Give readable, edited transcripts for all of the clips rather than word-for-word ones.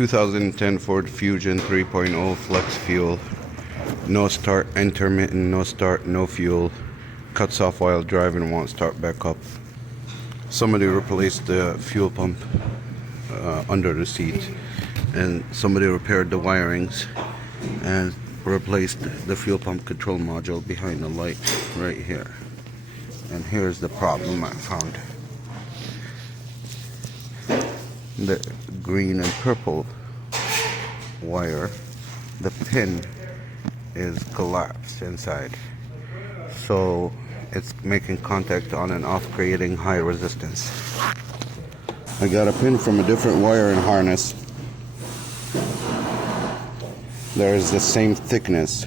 2010 Ford Fusion 3.0 flex fuel. No start, intermittent, no start, no fuel. Cuts off while driving, won't start back up. Somebody replaced the fuel pump under the seat, and somebody repaired the wirings and replaced the fuel pump control module behind the light right here. And here's the problem I found. The green and purple wire, the pin is collapsed inside, so it's making contact on and off, creating high resistance. I got a pin from a different wire and harness. There is the same thickness,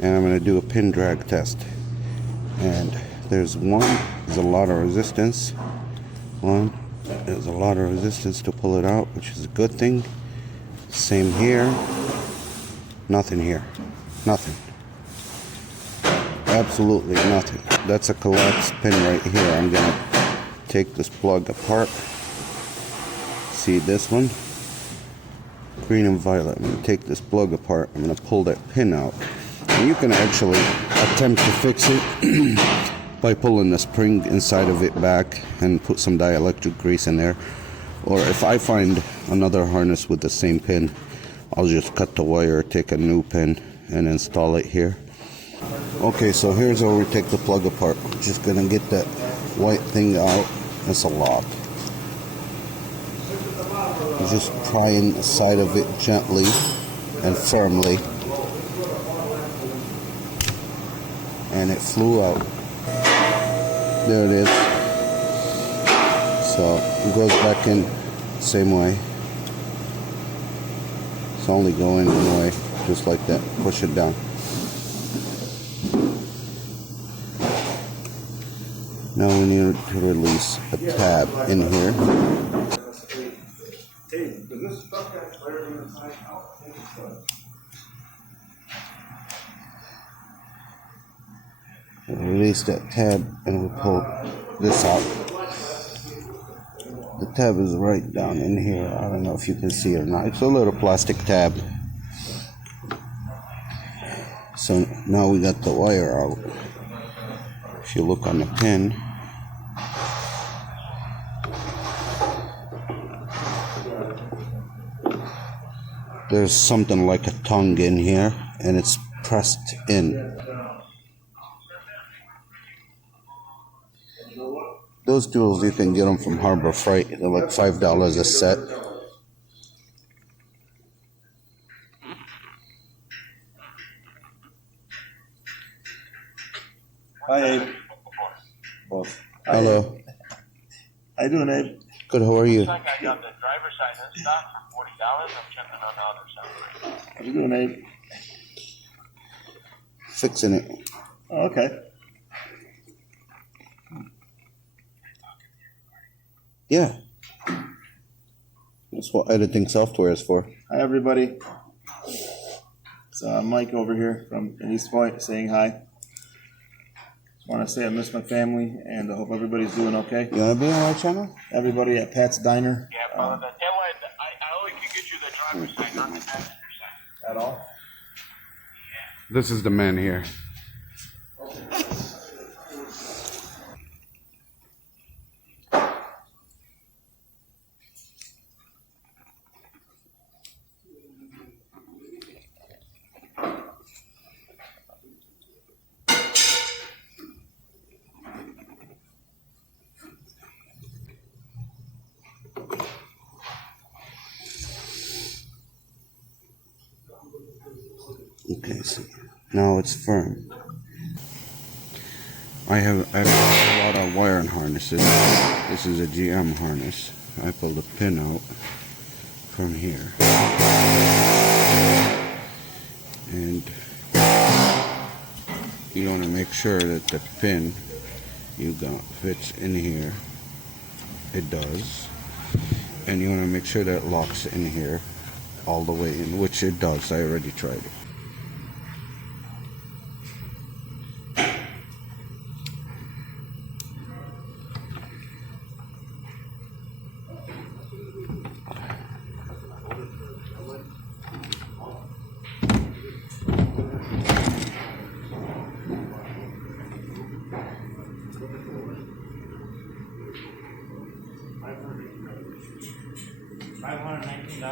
and I'm going to do a pin drag test. And there's a lot of resistance. There's a lot of resistance to pull it out, which is a good thing. Same here. Nothing here. Nothing. Absolutely nothing. That's a collapsed pin right here. I'm going to take this plug apart. See this one? Green and violet. I'm going to take this plug apart. I'm going to pull that pin out. And you can actually attempt to fix it by pulling the spring inside of it back and put some dielectric grease in there. Or if I find another harness with the same pin, I'll just cut the wire, take a new pin, and install it here. Okay, so here's where we take the plug apart. I'm just gonna get that white thing out. It's a lot. Just prying the side of it gently and firmly. And it flew out. There it is. So it goes back in the same way. It's only going one way, just like that. Push it down. Now we need to release a tab in here. Release that tab and we'll pull this out. The tab is right down in here. I don't know if you can see it or not. It's a little plastic tab. So now we got the wire out. If you look on the pin, there's something like a tongue in here, and it's pressed in. Those tools, you can get them from Harbor Freight. They're like $5 a set. Hi, Abe. Boss. Hello. How you doing, Abe? Good, how are you? I got the driver's side in stock for $40. I'm checking on the other side. How you doing, Abe? Fixing it. Oh, okay. Yeah. That's what editing software is for. Hi, everybody. It's Mike over here from East Point saying hi. Just want to say I miss my family, and I hope everybody's doing okay. You want to be on our channel? Everybody at Pat's Diner. Yeah, brother. That way, I only can get you the driver's side, not the passenger side. At all? This is the man here. Okay, so now it's firm. I have a lot of wiring harnesses. This is a GM harness. I pulled a pin out from here. And you want to make sure that the pin you got fits in here. It does. And you want to make sure that it locks in here all the way in, which it does. I already tried it. $519.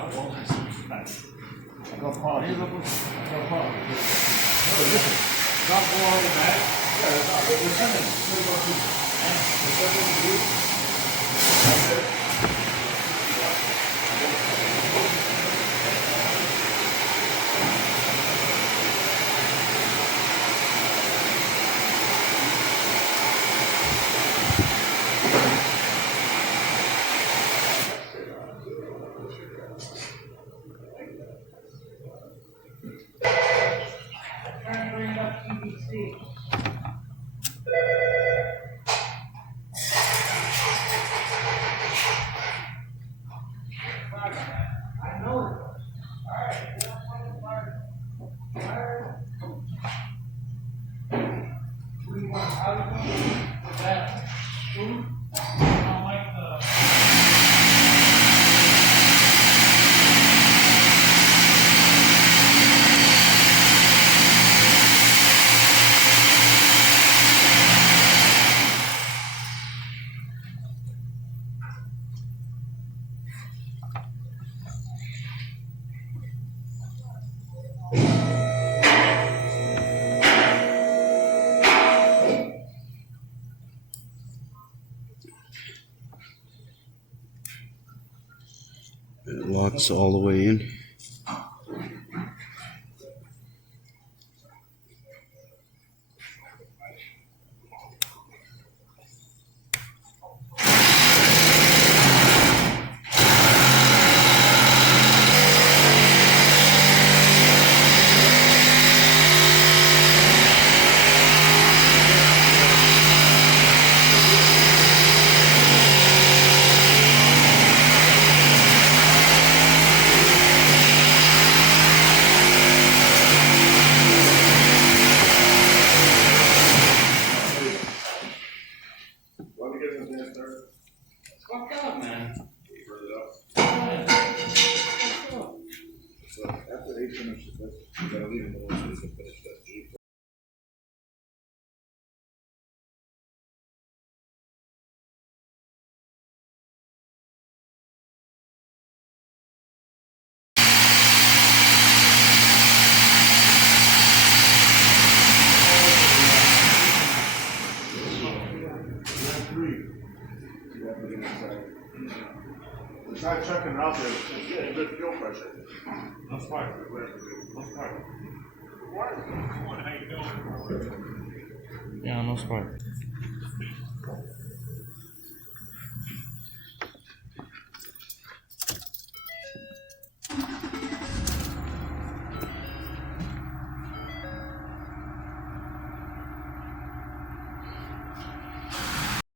Go Paul. Ahí lo puse. Go Paul. No, listen. Drop all the bag. Trying to bring up PVC. I know it. Alright, what do you want? How do you want with that? Food? I don't like the. It locks all the way in. Fucked up, man. So after they finish this, you gotta leave them alone so they can finish that Jeep. Try checking out there. It's getting good fuel pressure. No spark. No spark. Yeah, no spark.